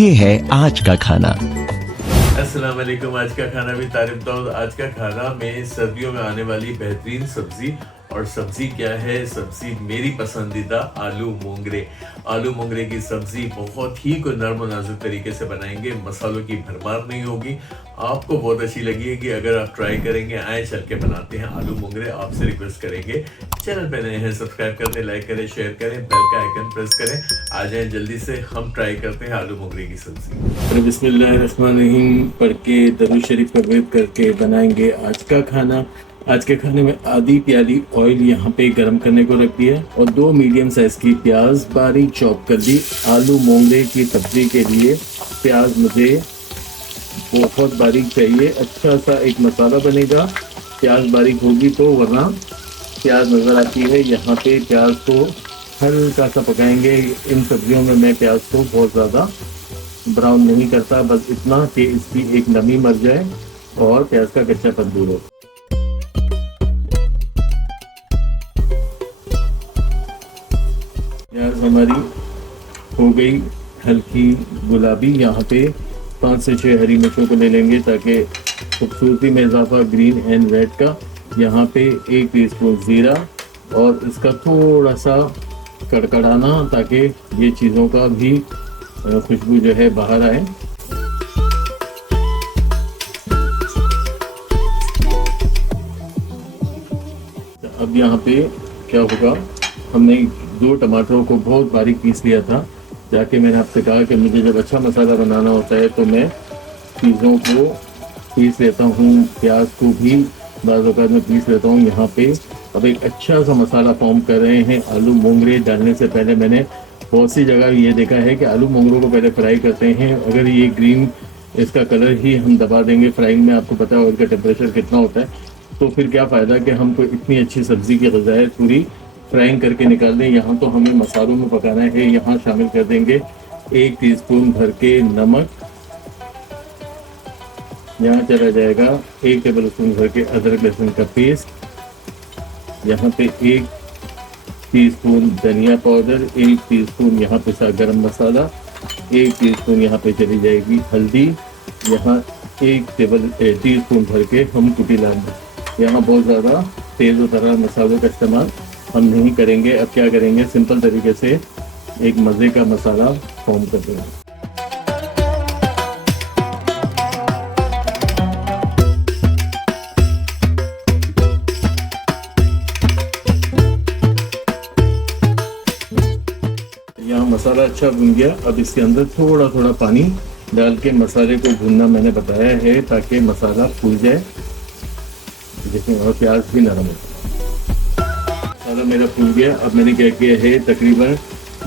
ये है आज का खाना। अस्सलाम वालेकुम। आज का खाना भी तारीफ दाऊद। आज का खाना में सर्दियों में आने वाली बेहतरीन सब्जी, और सब्जी क्या है? सब्जी मेरी पसंदीदा आलू मोंगरे। आलू मोंगरे की सब्जी बहुत ही को नर्म और नाजुक तरीके से बनाएंगे, मसालों की भरमार नहीं होगी, आपको बहुत अच्छी लगेगी। अगर आप ट्राई करेंगे, आए चल के बनाते हैं आलू मोंगरे। आपसे रिक्वेस्ट करेंगे, चैनल पे नए हैं सब्सक्राइब करें, लाइक करें, शेयर करें, बेल का आइकन प्रेस करें। आ जाए जल्दी से, हम ट्राई करते हैं आलू मोंगरे की सब्जी। बिस्मिल्लाहिर्रहमानिर्रहीम पढ़ के दरूद शरीफ का वेद करके बनाएंगे आज का खाना। आज के खाने में आधी प्याली ऑयल यहाँ पे गर्म करने को रख दिया और 2 मीडियम साइज की प्याज बारीक चॉप कर दी। आलू मोंगरे की सब्जी के लिए प्याज मुझे बहुत बारीक चाहिए। अच्छा सा एक मसाला बनेगा, प्याज बारीक होगी तो, वरना प्याज नज़र आती है। यहाँ पे प्याज को हल्का सा पकाएंगे। इन सब्जियों में मैं प्याज को बहुत ज़्यादा ब्राउन नहीं करता, बस इतना कि इसकी एक नमी मर जाए और प्याज का कच्चापन दूर हो। प्याज हमारी हो गई हल्की गुलाबी। यहाँ पे 5 से 6 हरी मिर्चों को ले लेंगे ताकि खूबसूरती में इजाफा ग्रीन एंड रेड का। यहाँ पे 1 टीस्पून ज़ीरा और इसका थोड़ा सा कड़कड़ाना ताकि ये चीज़ों का भी खुशबू जो है बाहर आए। अब यहाँ पे क्या होगा, हमने 2 टमाटरों को बहुत बारीक पीस लिया था। जाके मैंने आपसे कहा कि मुझे जब अच्छा मसाला बनाना होता है तो मैं चीज़ों को पीस लेता हूँ, प्याज को भी बाज़ औक़ात में पीस लेता हूँ। यहाँ पे अब एक अच्छा सा मसाला फॉर्म कर रहे हैं। आलू मोंगरे डालने से पहले मैंने बहुत सी जगह ये देखा है कि आलू मोंगरों को पहले फ्राई करते हैं। अगर ये ग्रीन इसका कलर ही हम दबा देंगे फ्राइंग में, आपको पता है ऑयल का टेम्परेचर कितना होता है, तो फिर क्या फ़ायदा कि हम कोई इतनी अच्छी सब्ज़ी की ग़िज़ायत पूरी फ्राइंग करके निकाल दें। यहाँ तो हमें मसालों में पकाना है। यहाँ शामिल कर देंगे 1 टीस्पून भर के नमक। यहाँ चला जाएगा 1 टेबल स्पून भर के अदरक लहसुन का पेस्ट। यहाँ पे 1 टीस्पून धनिया पाउडर, 1 टीस्पून यहाँ पिसा गरम मसाला, 1 टीस्पून यहाँ पे चली जाएगी हल्दी। यहाँ 1 टीस्पून भर के हम कुटी लाल मिर्च। यहाँ बहुत ज़्यादा तेज़ और तरा मसालों का इस्तेमाल हम नहीं करेंगे। अब क्या करेंगे, सिंपल तरीके से एक मज़े का मसाला फॉर्म कर देंगे। यहाँ मसाला अच्छा भुन गया। अब इसके अंदर थोड़ा थोड़ा पानी डाल के मसाले को भूनना मैंने बताया है ताकि मसाला फूल जाए, जिसमें और प्याज भी नरम हो। मसाला मेरा फूल गया। अब मैंने क्या किया है, तकरीबन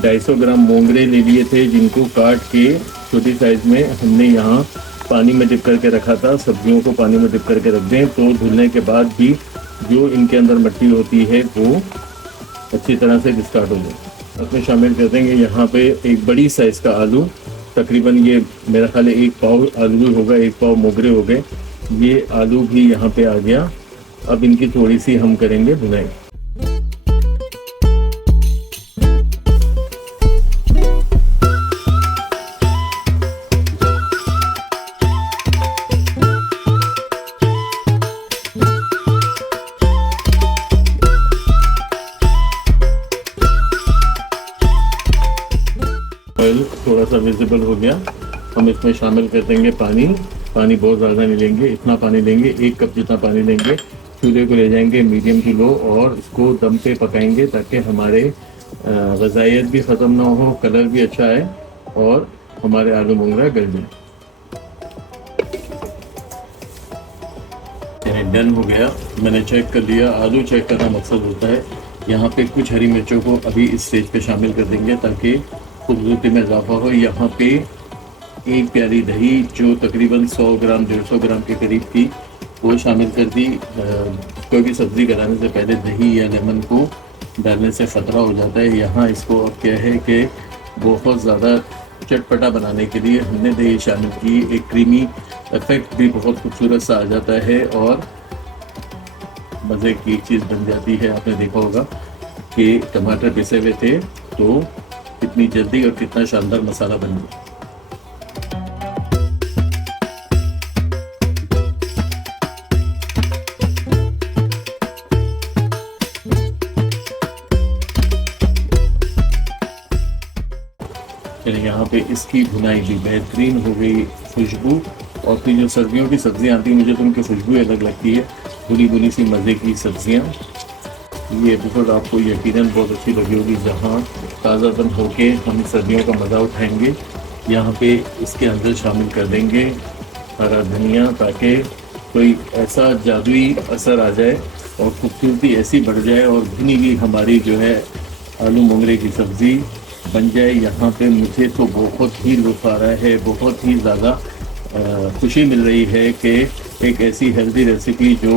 250 ग्राम मोंगरे ले लिए थे, जिनको काट के छोटी साइज़ में हमने यहाँ पानी में डिप करके रखा था। सब्जियों को पानी में डिप करके रख दें तो धुलने के बाद भी जो इनके अंदर मिट्टी होती है वो अच्छी तरह से डिस्कार्ड हो जाए। उसमें शामिल कर देंगे यहाँ पे एक बड़ी साइज़ का आलू, तकरीबन ये मेरा ख्याल है 1 पाव आलू होगा, 1 पाव मोगरे हो गए। ये आलू भी यहाँ पे आ गया। अब इनकी थोड़ी सी हम करेंगे भुनाई। ऑयल थोड़ा सा विजिबल हो गया। हम इसमें शामिल कर देंगे पानी। पानी बहुत ज़्यादा नहीं लेंगे, इतना पानी लेंगे, 1 कप जितना पानी लेंगे। चूल्हे को ले जाएंगे मीडियम टू लो और इसको दम पे पकाएंगे ताकि हमारे ग़िज़ाइयत भी ख़त्म ना हो, कलर भी अच्छा आए और हमारे आलू मोंगरा गल जाए। डन हो गया, मैंने चेक कर लिया। आलू चेक करना मकसद होता है। यहाँ पे कुछ हरी मिर्चों को अभी इस स्टेज पे शामिल कर देंगे ताकि खूबसूरती में इजाफा हो। यहाँ पे 1 प्याली दही जो तकरीबन 100 ग्राम 150 ग्राम के करीब थी वो शामिल कर दी। कोई भी सब्ज़ी बनाने से पहले दही या लेमन को डालने से ख़तरा हो जाता है। यहाँ इसको अब क्या है कि बहुत ज़्यादा चटपटा बनाने के लिए हमने दही शामिल की। एक क्रीमी इफेक्ट भी बहुत खूबसूरत सा आ जाता है और मज़े की चीज़ बन जाती है। आपने देखा होगा कि टमाटर पिसे हुए थे तो कितनी जल्दी और कितना शानदार मसाला बन गया। पे इसकी भुनाई भी बेहतरीन हो गई, खुशबू। और फिर जो सर्दियों की सब्जियां आती हैं मुझे तो उनकी खुशबू अलग लगती है, भुनी भुनी सी मज़े की सब्जियां। ये एपिसोड आपको यकीनन बहुत अच्छी लगी होगी, जहाँ ताज़ापन होके हम सर्दियों का मज़ा उठाएंगे। यहाँ पे इसके अंदर शामिल कर देंगे हरा धनिया, ताकि कोई ऐसा जादुई असर आ जाए और खूबसूरती ऐसी बढ़ जाए और भुनी हुई हमारी जो है आलू मोंगरे की सब्ज़ी बन जाए। यहाँ पे मुझे तो बहुत ही लुत्फ़ आ रहा है, बहुत ही ज़्यादा खुशी मिल रही है कि एक ऐसी हेल्दी रेसिपी जो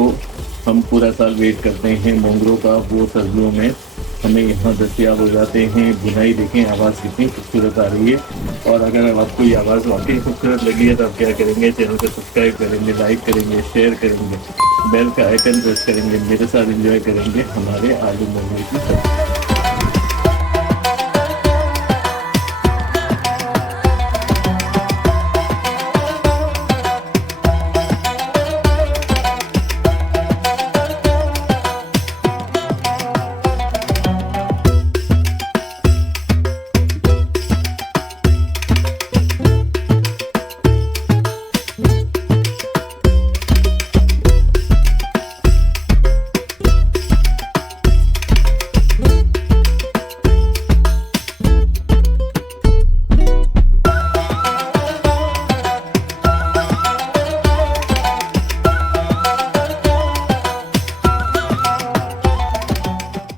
हम पूरा साल वेट करते हैं मोंगरों का, वो सर्दियों में हमें यहाँ दस्तयाब हो जाते हैं। बुनाई देखें, आवाज़ कितनी खूबसूरत आ रही है। और अगर आपको ये आवाज़ वाकई खूबसूरत लगी है तो आप क्या करेंगे, चैनल को सब्सक्राइब करेंगे, लाइक करेंगे, शेयर करेंगे, बेल का आइकन प्रेस करेंगे, मेरे साथ एंजॉय करेंगे हमारे आलू मोंगरे की सब्जी।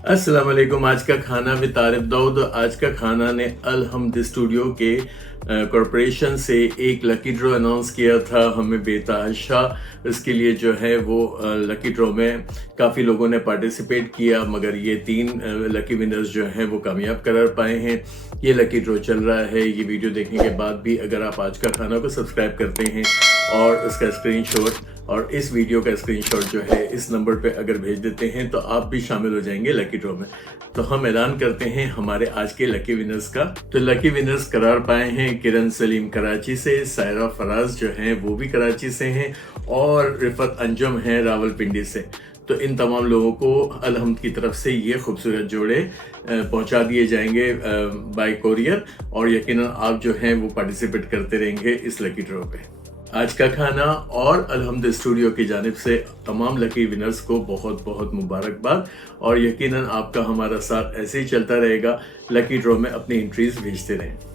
अस्सलाम वालेकुम। आज का खाना विद तारिफ दाऊद। आज का खाना ने अल हमद स्टूडियो के कॉरपोरेशन से एक लकी ड्रॉ अनाउंस किया था हमें बेतहाशा। इसके लिए जो है वो लकी ड्रॉ में काफ़ी लोगों ने पार्टिसिपेट किया, मगर ये 3 लकी विनर्स जो हैं वो कामयाब करार पाए हैं। ये लकी ड्रॉ चल रहा है। ये वीडियो देखने के बाद भी अगर आप आज का खाना को सब्सक्राइब करते हैं और उसका स्क्रीनशॉट और इस वीडियो का स्क्रीनशॉट जो है इस नंबर पे अगर भेज देते हैं तो आप भी शामिल हो जाएंगे लकी ड्रॉ में। तो हम ऐलान करते हैं हमारे आज के लकी विनर्स का। तो लकी विनर्स करार पाए हैं किरण सलीम कराची से, सायरा फराज जो हैं वो भी कराची से हैं, और रिफत अंजुम हैं रावलपिंडी से। तो इन तमाम लोगों को अल हमद की तरफ से ये खूबसूरत जोड़े पहुंचा दिए जाएंगे बाय कोरियर, और यकीनन आप जो हैं वो पार्टिसिपेट करते रहेंगे इस लकी ड्रॉ पे। आज का खाना और अल हमद स्टूडियो की जानिब से तमाम लकी विनर्स को बहुत बहुत मुबारकबाद, और यकीनन आपका हमारा साथ ऐसे ही चलता रहेगा। लकी ड्रॉ में अपनी एंट्रीज भेजते रहें।